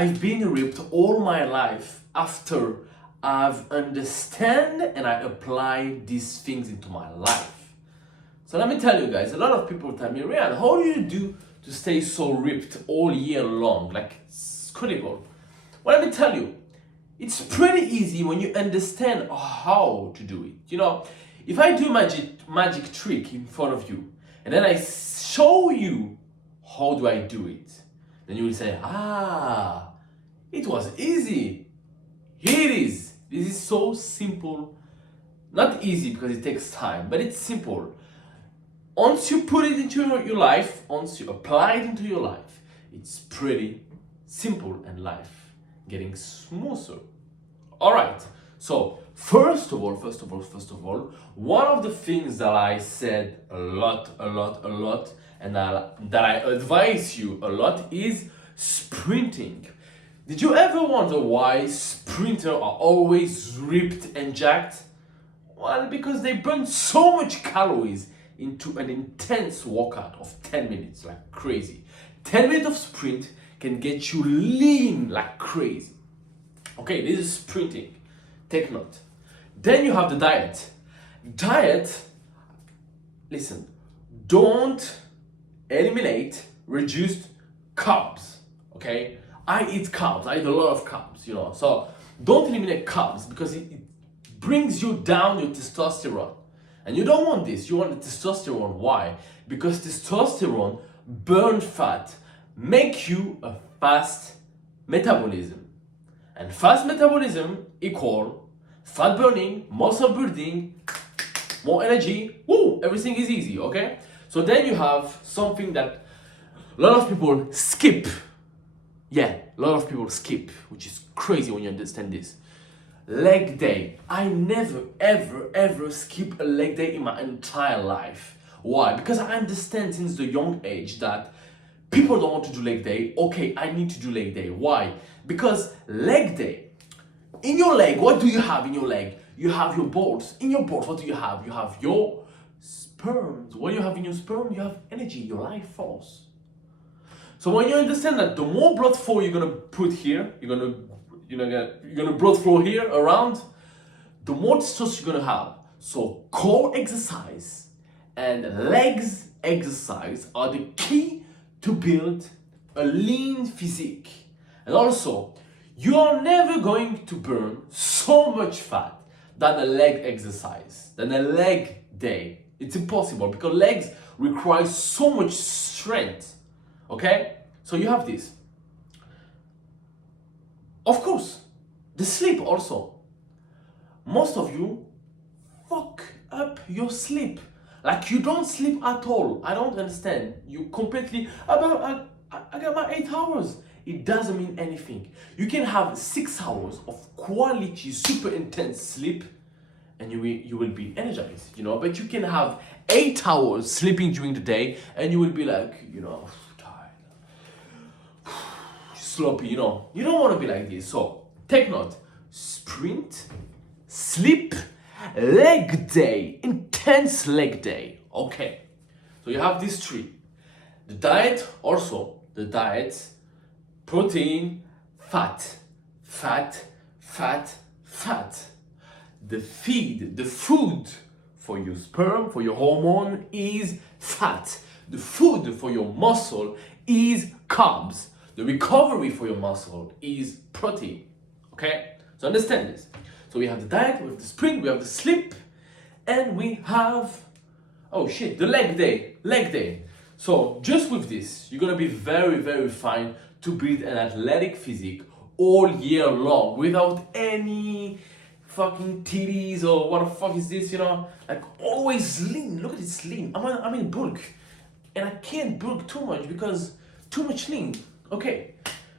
I've been ripped all my life after I've understand and I apply these things into my life. So let me tell you guys, a lot of people tell me, Ryan, how do you do to stay so ripped all year long? Like, it's critical. Well, let me tell you, it's pretty easy when you understand how to do it. You know, if I do magic trick in front of you, and then I show you how do I do it, then you will say, it was easy. Here it is. This is so simple. Not easy because it takes time, but it's simple. Once you put it into your life, once you apply it into your life, it's pretty simple and life getting smoother. All right. So first of all, one of the things that I said a lot, and that I advise you a lot is sprinting. Did you ever wonder why sprinters are always ripped and jacked? Well, because they burn so much calories into an intense workout of 10 minutes, like crazy. 10 minutes of sprint can get you lean like crazy. Okay, this is sprinting. Take note. Then you have the diet. Listen, don't eliminate reduced carbs, okay? I eat carbs, I eat a lot of carbs, you know, so don't eliminate carbs because it brings you down your testosterone. And you don't want this, you want the testosterone. Why? Because testosterone burn fat, make you a fast metabolism. And fast metabolism equal fat burning, muscle building, more energy, everything is easy, okay? So then you have something that a lot of people skip. Yeah, a lot of people skip, which is crazy when you understand this. Leg day. I never, ever skip a leg day in my entire life. Why? Because I understand since the young age that people don't want to do leg day. Okay, I need to do leg day. Why? Because leg day, in your leg, what do you have in your leg? You have your balls. In your balls, what do you have? You have your sperms. What do you have in your sperm? You have energy, your life force. So when you understand that the more blood flow you're gonna put here, you're gonna blood flow here around, the more testosterone you're gonna have. So core exercise and legs exercise are the key to build a lean physique. And also, you are never going to burn so much fat than a leg exercise, than a leg day. It's impossible because legs require so much strength. Okay? So you have this. Of course, the sleep also. Most of you fuck up your sleep. Like you don't sleep at all. I don't understand. You completely, I got my 8 hours. It doesn't mean anything. You can have 6 hours of quality, super intense sleep and you will be energized, you know. But you can have 8 hours sleeping during the day and you will be like, you know, tired, sloppy, you know. You don't want to be like this. So take note. Sprint, sleep, leg day, intense leg day. Okay. So you have these three. The diet also, protein, fat. The food for your sperm, for your hormone is fat. The food for your muscle is carbs. The recovery for your muscle is protein. Okay? So understand this. So we have the diet, we have the sprint, we have the sleep, and we have, the leg day. So just with this, you're gonna be very fine to build an athletic physique all year long without any fucking titties or what the fuck is this, you know? Like always lean. Look at this lean. I'm in bulk, and I can't bulk too much because too much lean. Okay,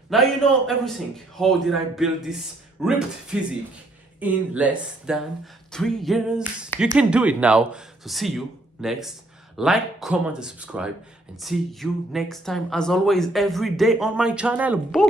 now you know everything. How did I build this ripped physique in less than 3 years? You can do it now. So see you next. Like, comment, and subscribe, and see you next time. As always, every day on my channel. Boom.